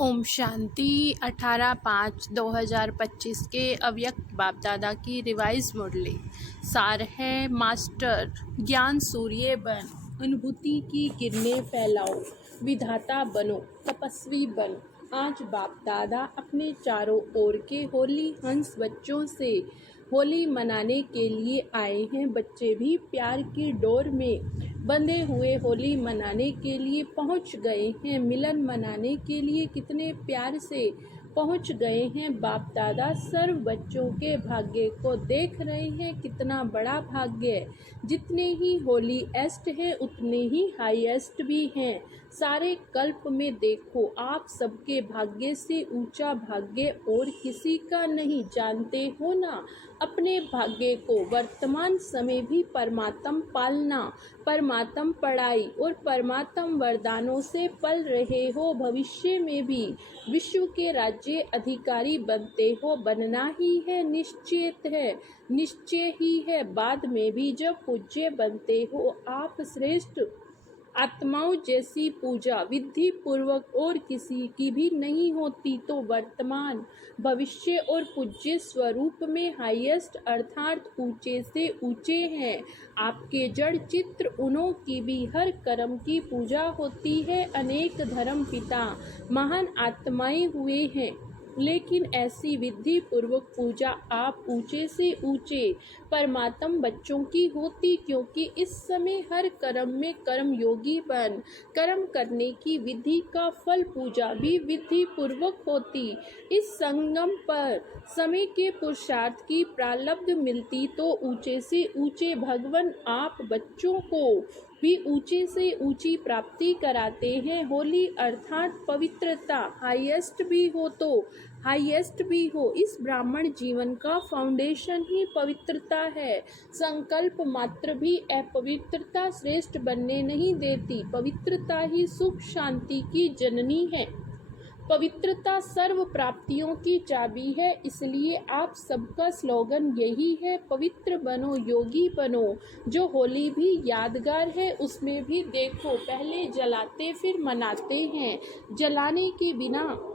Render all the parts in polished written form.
ओम शांति। 18/5/2025 के अव्यक्त बाप दादा की रिवाइज मुरली। सार है मास्टर ज्ञान सूर्य बन, अनुभूति की किरणें फैलाओ, विधाता बनो, तपस्वी बनो। आज बाप दादा अपने चारों ओर के होली हंस बच्चों से होली मनाने के लिए आए हैं। बच्चे भी प्यार की डोर में बंधे हुए होली मनाने के लिए पहुंच गए हैं। मिलन मनाने के लिए कितने प्यार से पहुंच गए हैं। बाप दादा सर्व बच्चों के भाग्य को देख रहे हैं। कितना बड़ा भाग्य, जितने ही होली एस्ट हैं उतने ही हाईएस्ट भी हैं। सारे कल्प में देखो, आप सबके भाग्य से ऊंचा भाग्य और किसी का नहीं। जानते हो ना अपने भाग्य को। वर्तमान समय भी परमात्म पालना, परमात्म पढ़ाई और परमात्म वरदानों से पल रहे हो। भविष्य में भी विश्व के राज्य अधिकारी बनते हो। बनना ही है, निश्चित है, निश्चय ही है। बाद में भी जब पूज्य बनते हो आप, श्रेष्ठ आत्माओं जैसी पूजा विधि पूर्वक और किसी की भी नहीं होती। तो वर्तमान, भविष्य और पूज्य स्वरूप में हाईएस्ट अर्थात ऊंचे से ऊंचे हैं। आपके जड़ चित्र उन्हों की भी हर कर्म की पूजा होती है। अनेक धर्म पिता महान आत्माएं हुए हैं, लेकिन ऐसी विधि पूर्वक पूजा आप ऊंचे से ऊंचे परमात्म बच्चों की होती, क्योंकि इस समय हर कर्म में कर्म योगी बन कर्म करने की विधि का फल पूजा भी विधि पूर्वक होती। इस संगम पर समय के पुरुषार्थ की प्रारब्ध मिलती तो ऊंचे से ऊंचे भगवान आप बच्चों को भी ऊंचे से ऊंची प्राप्ति कराते हैं। होली अर्थात पवित्रता, हाईएस्ट भी हो तो हाईएस्ट भी हो। इस ब्राह्मण जीवन का फाउंडेशन ही पवित्रता है। संकल्प मात्र भी अपवित्रता श्रेष्ठ बनने नहीं देती। पवित्रता ही सुख शांति की जननी है। पवित्रता सर्व प्राप्तियों की चाबी है। इसलिए आप सबका स्लोगन यही है, पवित्र बनो, योगी बनो। जो होली भी यादगार है, उसमें भी देखो पहले जलाते फिर मनाते हैं। जलाने के बिना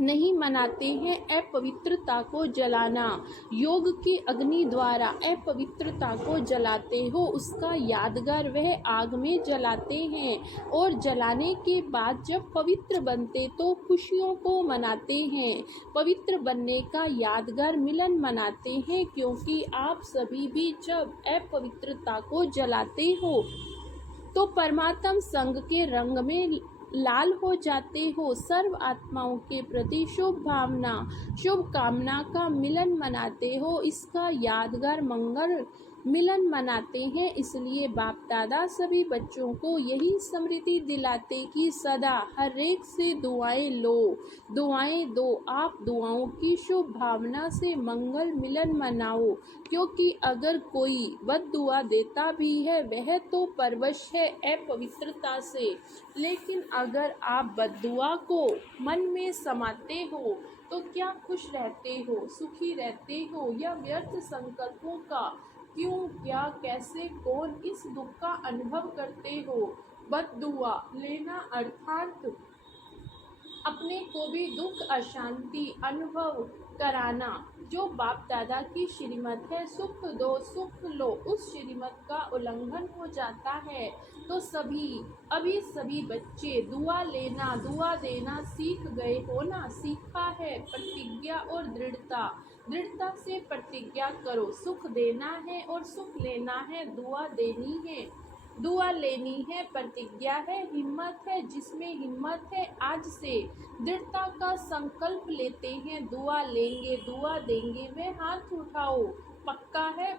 नहीं मनाते हैं। अपवित्रता को जलाना, योग की अग्नि द्वारा अपवित्रता को जलाते हो, उसका यादगार वह आग में जलाते हैं। और जलाने के बाद जब पवित्र बनते तो खुशियों को मनाते हैं। पवित्र बनने का यादगार मिलन मनाते हैं, क्योंकि आप सभी भी जब अपवित्रता को जलाते हो तो परमात्म संग के रंग में लाल हो जाते हो। सर्व आत्माओं के प्रति शुभ भावना, शुभ कामना का मिलन मनाते हो। इसका यादगार मंगल मिलन मनाते हैं। इसलिए बाप दादा सभी बच्चों को यही स्मृति दिलाते कि सदा हर एक से दुआएं लो, दुआएं दो। आप दुआओं की शुभ भावना से मंगल मिलन मनाओ, क्योंकि अगर कोई बद दुआ देता भी है वह तो परवश है अपवित्रता से। लेकिन अगर आप बद दुआ को मन में समाते हो तो क्या खुश रहते हो, सुखी रहते हो, या व्यर्थ संकल्पों का क्यों, क्या, कैसे, कौन इस दुख का अनुभव करते हो। बद्दुआ लेना अर्थात अपने को भी दुख अशांति अनुभव कराना, जो बाप दादा की श्रीमत है। सुख दो सुख लो, उस श्रीमत का उल्लंघन हो जाता है तो सभी बच्चे दुआ लेना दुआ देना सीख गए हो ना। सीखा है प्रतिज्ञा और दृढ़ता, दृढ़ता से प्रतिज्ञा करो। सुख देना है और सुख लेना है, दुआ देनी है, दुआ लेनी है, प्रतिज्ञा है, हिम्मत है। जिसमें हिम्मत है आज से दृढ़ता का संकल्प लेते हैं। दुआ लेंगे दुआ देंगे, वे हाथ उठाओ। पक्का है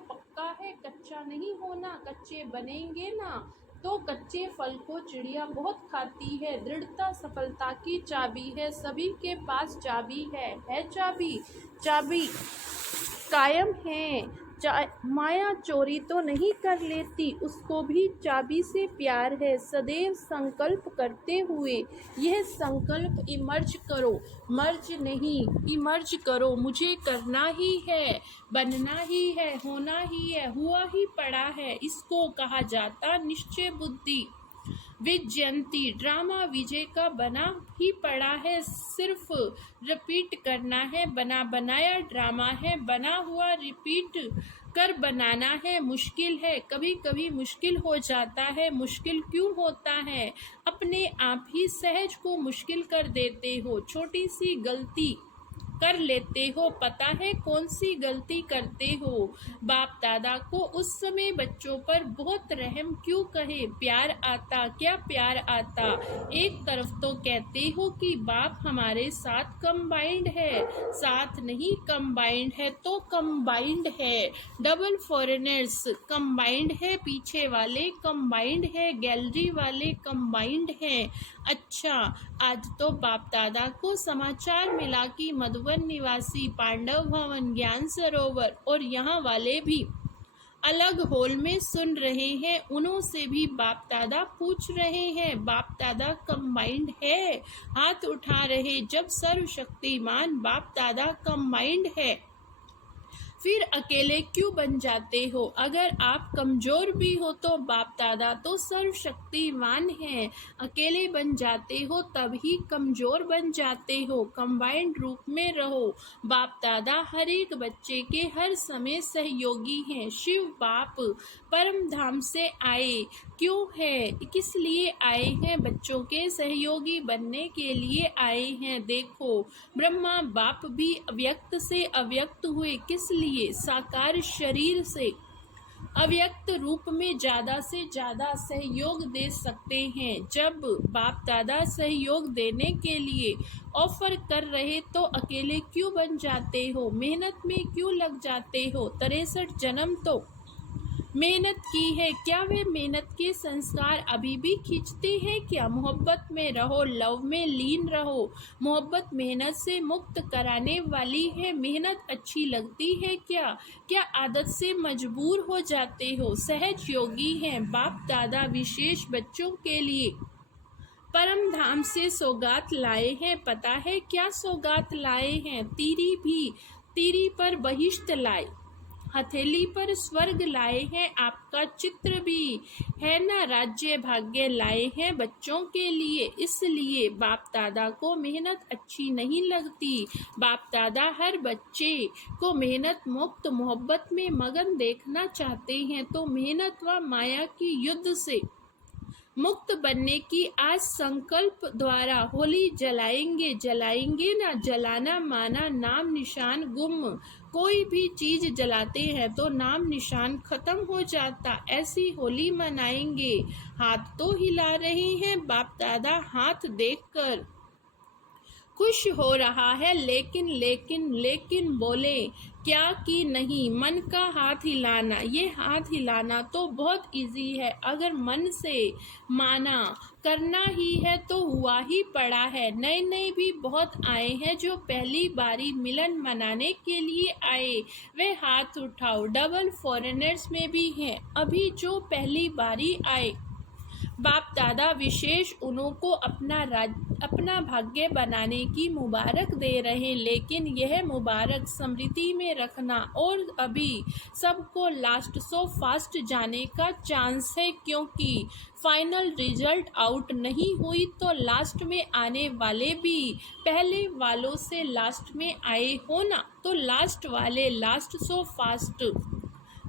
कच्चा नहीं होना, कच्चे बनेंगे ना तो कच्चे फल को चिड़िया बहुत खाती है। दृढ़ता सफलता की चाबी है। सभी के पास चाबी है चाबी कायम है। माया चोरी तो नहीं कर लेती, उसको भी चाबी से प्यार है। सदैव संकल्प करते हुए यह संकल्प इमर्ज करो, मर्ज नहीं इमर्ज करो। मुझे करना ही है, बनना ही है, होना ही है, हुआ ही पड़ा है। इसको कहा जाता निश्चय बुद्धि। विजयंती ड्रामा विजय का बना ही पड़ा है, सिर्फ रिपीट करना है। बना बनाया ड्रामा है, बना हुआ रिपीट कर बनाना है। मुश्किल है, कभी कभी मुश्किल हो जाता है। मुश्किल क्यों होता है? अपने आप ही सहज को मुश्किल कर देते हो। छोटी सी गलती कर लेते हो, पता है कौन सी गलती करते हो। बाप दादा को उस समय बच्चों पर बहुत रहम क्यों कहे? प्यार आता, क्या प्यार आता। एक तरफ तो कहते हो कि बाप हमारे साथ कंबाइंड है, साथ नहीं कंबाइंड है तो कंबाइंड है। डबल फॉरेनर्स कंबाइंड है, पीछे वाले कंबाइंड है, गैलरी वाले कंबाइंड है। अच्छा, आज तो बाप दादा को समाचार मिला कि मधुबन निवासी पांडव भवन, ज्ञान सरोवर और यहाँ वाले भी अलग हॉल में सुन रहे हैं। उन्हों से भी बाप दादा पूछ रहे हैं, बाप दादा कंबाइंड है? हाथ उठा रहे। जब सर्वशक्तिमान बाप दादा कंबाइंड है, फिर अकेले क्यों बन जाते हो? अगर आप कमजोर भी हो तो बाप दादा तो सर्वशक्तिमान हैं। अकेले बन जाते हो तभी कमजोर बन जाते हो। कंबाइंड रूप में रहो। बाप दादा हर एक बच्चे के हर समय सहयोगी हैं। शिव बाप परम धाम से आए क्यों है? किस लिए आए हैं? बच्चों के सहयोगी बनने के लिए आए हैं। देखो, ब्रह्मा बाप भी अव्यक्त से अव्यक्त हुए, किस लिए? साकार शरीर से अव्यक्त रूप में ज्यादा से ज्यादा सहयोग दे सकते हैं। जब बाप दादा सहयोग देने के लिए ऑफर कर रहे तो अकेले क्यों बन जाते हो? मेहनत में क्यों लग जाते हो? 63 जन्म तो मेहनत की है। क्या वे मेहनत के संस्कार अभी भी खींचते हैं क्या? मोहब्बत में रहो, लव में लीन रहो। मोहब्बत मेहनत से मुक्त कराने वाली है। मेहनत अच्छी लगती है क्या? क्या आदत से मजबूर हो जाते हो? सहज योगी हैं बाप दादा विशेष बच्चों के लिए परम धाम से सौगात लाए हैं। पता है क्या सौगात लाए हैं? तीरी पर बहिष्ट लाए, हथेली पर स्वर्ग लाए हैं। आपका चित्र भी है ना, राज्य भाग्य लाए हैं बच्चों के लिए। इसलिए बाप दादा को मेहनत अच्छी नहीं लगती। बाप दादा हर बच्चे को मेहनत मुक्त मोहब्बत में मगन देखना चाहते हैं। तो मेहनत व माया की युद्ध से मुक्त बनने की आज संकल्प द्वारा होली जलाएंगे ना। जलाना माना नाम निशान गुम। कोई भी चीज जलाते हैं तो नाम निशान खत्म हो जाता। ऐसी होली मनाएंगे। हाथ तो हिला रहे हैं बाप दादा, हाथ देखकर खुश हो रहा है। लेकिन बोले क्या कि नहीं, मन का हाथ हिलाना। ये हाथ हिलाना तो बहुत इजी है। अगर मन से माना करना ही है तो हुआ ही पड़ा है। नए भी बहुत आए हैं जो पहली बारी मिलन मनाने के लिए आए। वे हाथ उठाओ। डबल फॉरेनर्स में भी हैं अभी जो पहली बारी आए। बाप दादा विशेष उन्हों को अपना भाग्य बनाने की मुबारक दे रहे। लेकिन यह मुबारक स्मृति में रखना। और अभी सबको लास्ट सो फास्ट जाने का चांस है, क्योंकि फाइनल रिजल्ट आउट नहीं हुई तो लास्ट में आने वाले भी पहले वालों से लास्ट में आए हो ना। तो लास्ट वाले last so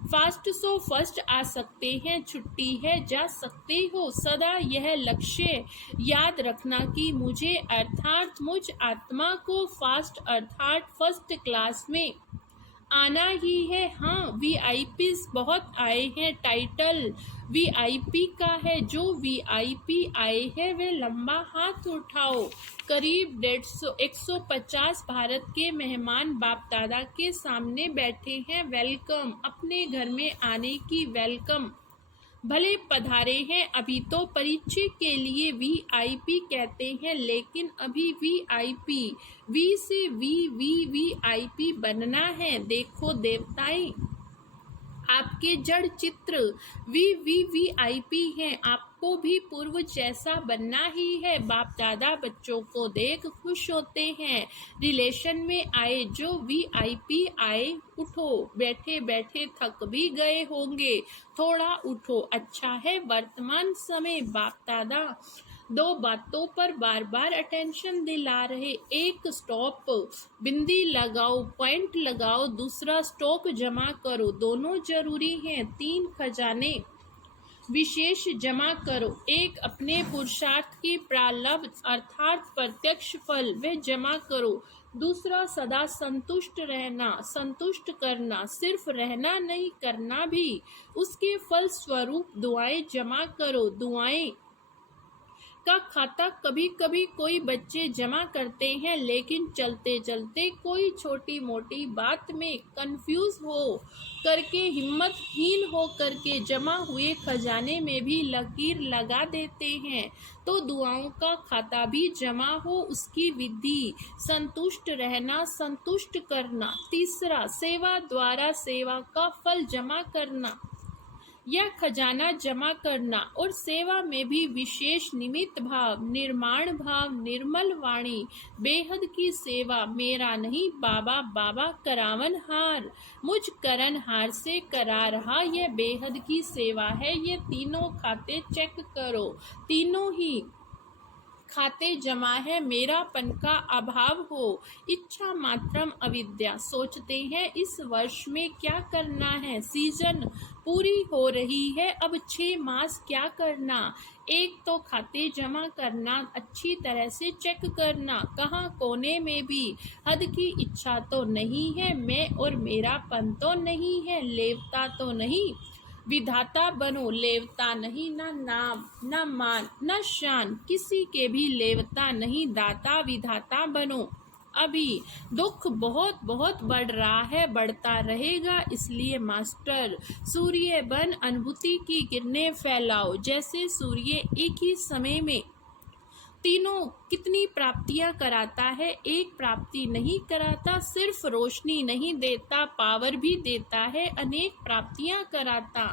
fast so first आ सकते हैं। छुट्टी है, जा सकते हो। सदा यह लक्ष्य याद रखना कि मुझे अर्थात मुझ आत्मा को फास्ट अर्थात फर्स्ट क्लास में आना ही है। हाँ, वीआईपीज बहुत आए हैं। टाइटल वीआईपी का है। जो वीआईपी आए हैं वे लंबा हाथ उठाओ। करीब 150 भारत के मेहमान बाप दादा के सामने बैठे हैं। वेलकम, अपने घर में आने की वेलकम। भले पधारे हैं। अभी तो परिचय के लिए वीआईपी कहते हैं, लेकिन अभी वीआईपी वी से वीआईपी बनना है। देखो देवताएं आपके जड़ चित्र VVVIP हैं। आपको भी पूर्व जैसा बनना ही है। बाप दादा बच्चों को देख खुश होते हैं। रिलेशन में आए जो VIP आए, उठो, बैठे बैठे थक भी गए होंगे, थोड़ा उठो, अच्छा है वर्तमान समय। बाप दादा दो बातों पर बार बार अटेंशन दिला रहे। एक, स्टॉप, बिंदी लगाओ, पॉइंट लगाओ। दूसरा, स्टॉक जमा करो, दोनों जरूरी हैं। 3, खजाने विशेष जमा करो। एक, अपने पुरुषार्थ की प्रारब्ध अर्थात प्रत्यक्ष फल वे जमा करो। दूसरा, सदा संतुष्ट रहना, संतुष्ट करना, सिर्फ रहना नहीं करना भी। उसके फल स्वरूप दुआएं जमा करो। दुआएं का खाता कभी कभी कोई बच्चे जमा करते हैं, लेकिन चलते चलते कोई छोटी मोटी बात में कंफ्यूज हो करके, हिम्मतहीन हो करके जमा हुए खजाने में भी लकीर लगा देते हैं। तो दुआओं का खाता भी जमा हो। उसकी विधि, संतुष्ट रहना, संतुष्ट करना। तीसरा, सेवा द्वारा सेवा का फल जमा करना, यह खजाना जमा करना। और सेवा में भी विशेष निमित्त भाव, निर्माण भाव, निर्मल वाणी, बेहद की सेवा। मेरा नहीं बाबा, बाबा करावन हार, मुझ करन हार से करा रहा, यह बेहद की सेवा है। ये तीनों खाते चेक करो, तीनों ही खाते जमा है। मेरापन का अभाव हो, इच्छा मात्रम अविद्या। सोचते हैं इस वर्ष में क्या करना है, सीजन पूरी हो रही है, अब 6 मास क्या करना। एक तो खाते जमा करना, अच्छी तरह से चेक करना, कहाँ कोने में भी हद की इच्छा तो नहीं है, मैं और मेरापन तो नहीं है, लेवता तो नहीं। विधाता बनो, लेवता नहीं, ना नाम, ना मान, ना शान, किसी के भी लेवता नहीं, दाता विधाता बनो। अभी दुख बहुत बहुत बढ़ रहा है, बढ़ता रहेगा, इसलिए मास्टर सूर्य बन अनुभूति की किरणें फैलाओ। जैसे सूर्य एक ही समय में तीनों कितनी प्राप्तियां कराता है, एक प्राप्ति नहीं कराता। सिर्फ रोशनी नहीं देता, पावर भी देता है, अनेक प्राप्तियां कराता।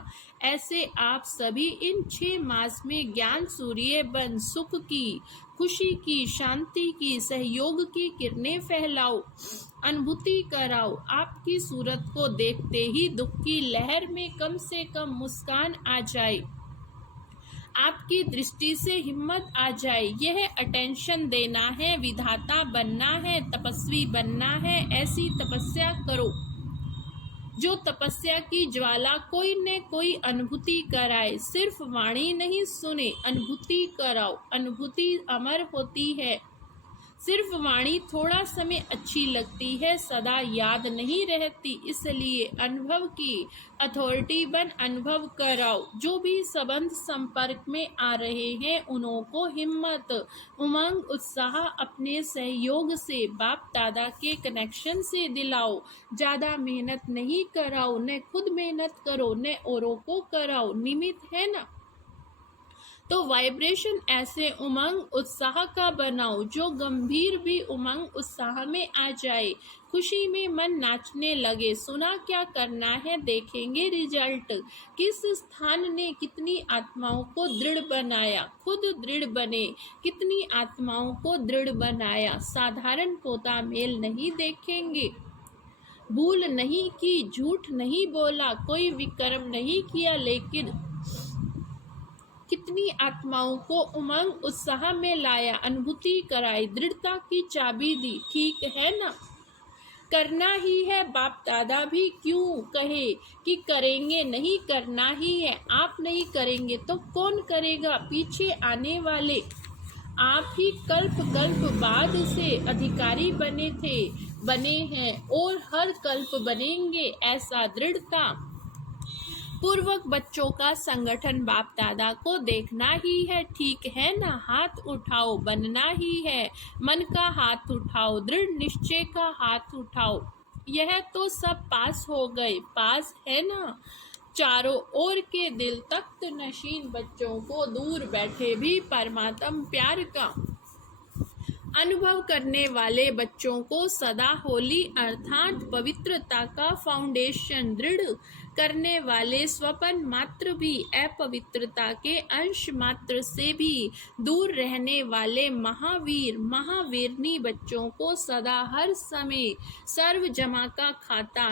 ऐसे आप सभी इन 6 मास में ज्ञान सूर्य बन सुख की, खुशी की, शांति की, सहयोग की किरणें फैलाओ, अनुभूति कराओ। आपकी सूरत को देखते ही दुख की लहर में कम से कम मुस्कान आ जाए, आपकी दृष्टि से हिम्मत आ जाए। यह अटेंशन देना है, विधाता बनना है, तपस्वी बनना है। ऐसी तपस्या करो जो तपस्या की ज्वाला कोई न कोई अनुभूति कराए। सिर्फ वाणी नहीं सुने, अनुभूति कराओ। अनुभूति अमर होती है। सिर्फ वाणी थोड़ा समय अच्छी लगती है, सदा याद नहीं रहती, इसलिए अनुभव की अथॉरिटी बन अनुभव कराओ। जो भी संबंध संपर्क में आ रहे हैं उन्हों को हिम्मत, उमंग, उत्साह अपने सहयोग से, बाप दादा के कनेक्शन से दिलाओ। ज्यादा मेहनत नहीं कराओ, न खुद मेहनत करो न औरों को कराओ। निमित्त है ना, तो वाइब्रेशन ऐसे उमंग उत्साह का बनाओ जो गंभीर भी उमंग उत्साह में आ जाए, खुशी में मन नाचने लगे। सुना क्या करना है, देखेंगे रिजल्ट। किस स्थान ने कितनी आत्माओं को दृढ़ बनाया, खुद दृढ़ बने, कितनी आत्माओं को दृढ़ बनाया। साधारण पोता मेल नहीं देखेंगे, भूल नहीं की, झूठ नहीं बोला, कोई विक्रम नहीं किया, लेकिन कितनी आत्माओं को उमंग उत्साह में लाया, अनुभूति कराई, दृढ़ता की चाबी दी। ठीक है ना, करना ही है। बाप दादा भी क्यों कहे कि करेंगे, नहीं करना ही है। आप नहीं करेंगे तो कौन करेगा, पीछे आने वाले आप ही कल्प कल्प बाद से अधिकारी बने थे, बने हैं और हर कल्प बनेंगे। ऐसा दृढ़ता पूर्वक बच्चों का संगठन बाप दादा को देखना ही है। ठीक है ना, हाथ उठाओ, बनना ही है। मन का हाथ उठाओ, दृढ़ निश्चय का हाथ उठाओ। यह तो सब पास हो गए, पास है ना। चारों ओर के दिल तख्त नशीन बच्चों को दूर बैठे भी परमात्म प्यार का अनुभव करने वाले बच्चों को सदा होली अर्थात पवित्रता का फाउंडेशन दृढ़ करने वाले स्वपन मात्र भी, अपवित्रता के अंश मात्र से भी दूर रहने वाले महावीर महावीरनी बच्चों को सदा हर समय सर्व जमा का खाता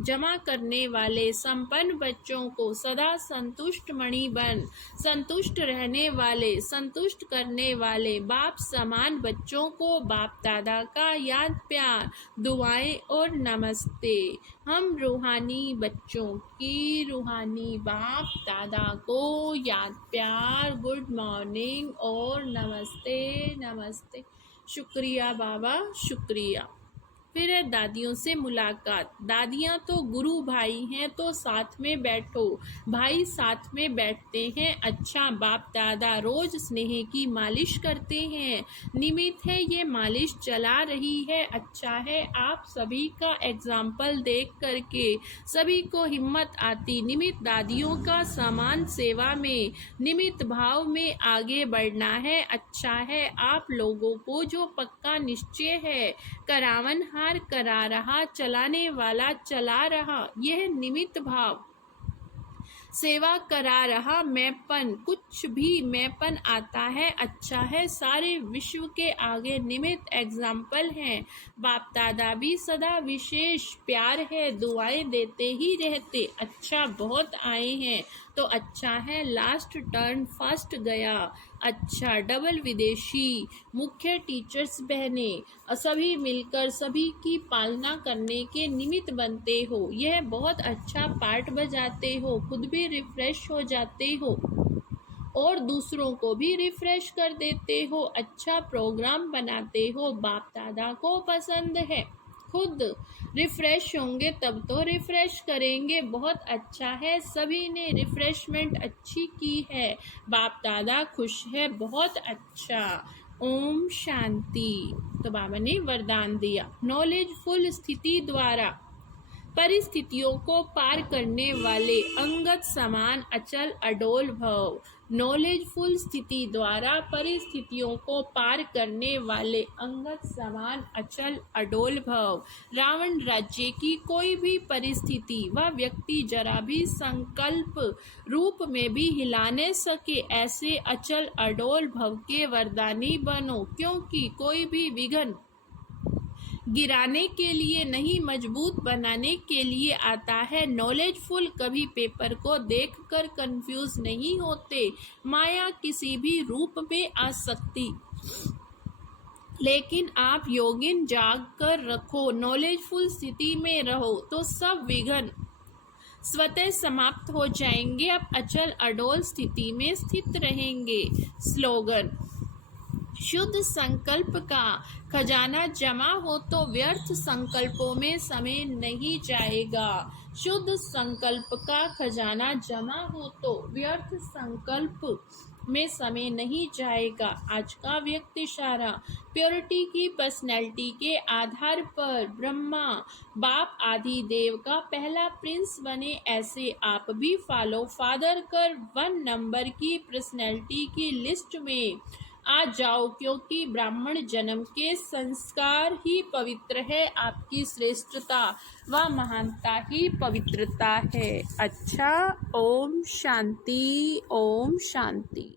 जमा करने वाले संपन्न बच्चों को सदा संतुष्ट मणि बन संतुष्ट रहने वाले, संतुष्ट करने वाले बाप समान बच्चों को बाप दादा का याद प्यार, दुआएं और नमस्ते। हम रूहानी बच्चों की रूहानी बाप दादा को याद प्यार, गुड मॉर्निंग और नमस्ते नमस्ते। शुक्रिया बाबा, शुक्रिया। फिर है दादियों से मुलाकात। दादियाँ तो गुरु भाई हैं, तो साथ में बैठो, भाई साथ में बैठते हैं। अच्छा, बाप दादा रोज स्नेह की मालिश करते हैं, निमित्त है ये मालिश चला रही है। अच्छा है, आप सभी का एग्जाम्पल देख करके सभी को हिम्मत आती। निमित्त दादियों का समान सेवा में, निमित्त भाव में आगे बढ़ना है। अच्छा है, आप लोगों को जो पक्का निश्चय है, करावन करा रहा, चलाने वाला चला रहा, यह निमित्त भाव सेवा करा रहा, मैंपन कुछ भी मैंपन आता है। अच्छा है, सारे विश्व के आगे निमित्त एग्जाम्पल हैं। बाप दादा भी सदा विशेष प्यार है, दुआएं देते ही रहते। अच्छा, बहुत आए हैं तो अच्छा है, लास्ट टर्न फर्स्ट गया। अच्छा, डबल विदेशी मुख्य टीचर्स बहने सभी मिलकर सभी की पालना करने के निमित्त बनते हो। यह बहुत अच्छा पार्ट बजाते हो, खुद भी रिफ्रेश हो जाते हो और दूसरों को भी रिफ्रेश कर देते हो। अच्छा प्रोग्राम बनाते हो, बाप दादा को पसंद है। खुद रिफ्रेश होंगे तब तो रिफ्रेश करेंगे। बहुत अच्छा है, सभी ने रिफ्रेशमेंट अच्छी की है, बाप दादा खुश है। बहुत अच्छा, ओम शांति। तो बाबा ने वरदान दिया, नॉलेजफुल स्थिति द्वारा परिस्थितियों को पार करने वाले अंगत समान अचल अडोल भव। नॉलेजफुल स्थिति द्वारा परिस्थितियों को पार करने वाले अंगत समान अचल अडोल भव। रावण राज्य की कोई भी परिस्थिति व व्यक्ति जरा भी संकल्प रूप में भी हिला न सके, ऐसे अचल अडोल भव के वरदानी बनो। क्योंकि कोई भी विघ्न गिराने के लिए नहीं, मजबूत बनाने के लिए आता है। नॉलेजफुल कभी पेपर को देखकर कंफ्यूज नहीं होते। माया किसी भी रूप में आ सकती, लेकिन आप योगिन जाग कर रखो, नॉलेजफुल स्थिति में रहो तो सब विघ्न स्वतः समाप्त हो जाएंगे। अब अचल अडोल स्थिति में स्थित रहेंगे। स्लोगन, शुद्ध संकल्प का खजाना जमा हो तो व्यर्थ संकल्पों में समय नहीं जाएगा। शुद्ध संकल्प का खजाना जमा हो तो व्यर्थ संकल्प में समय नहीं जाएगा। आज का व्यक्ति इशारा, प्योरिटी की पर्सनैलिटी के आधार पर ब्रह्मा बाप आदि देव का पहला प्रिंस बने, ऐसे आप भी फॉलो फादर कर 1 नंबर की पर्सनैलिटी की लिस्ट में आ जाओ। क्योंकि ब्राह्मण जन्म के संस्कार ही पवित्र है, आपकी श्रेष्ठता व महानता ही पवित्रता है। अच्छा, ओम शांति, ओम शांति।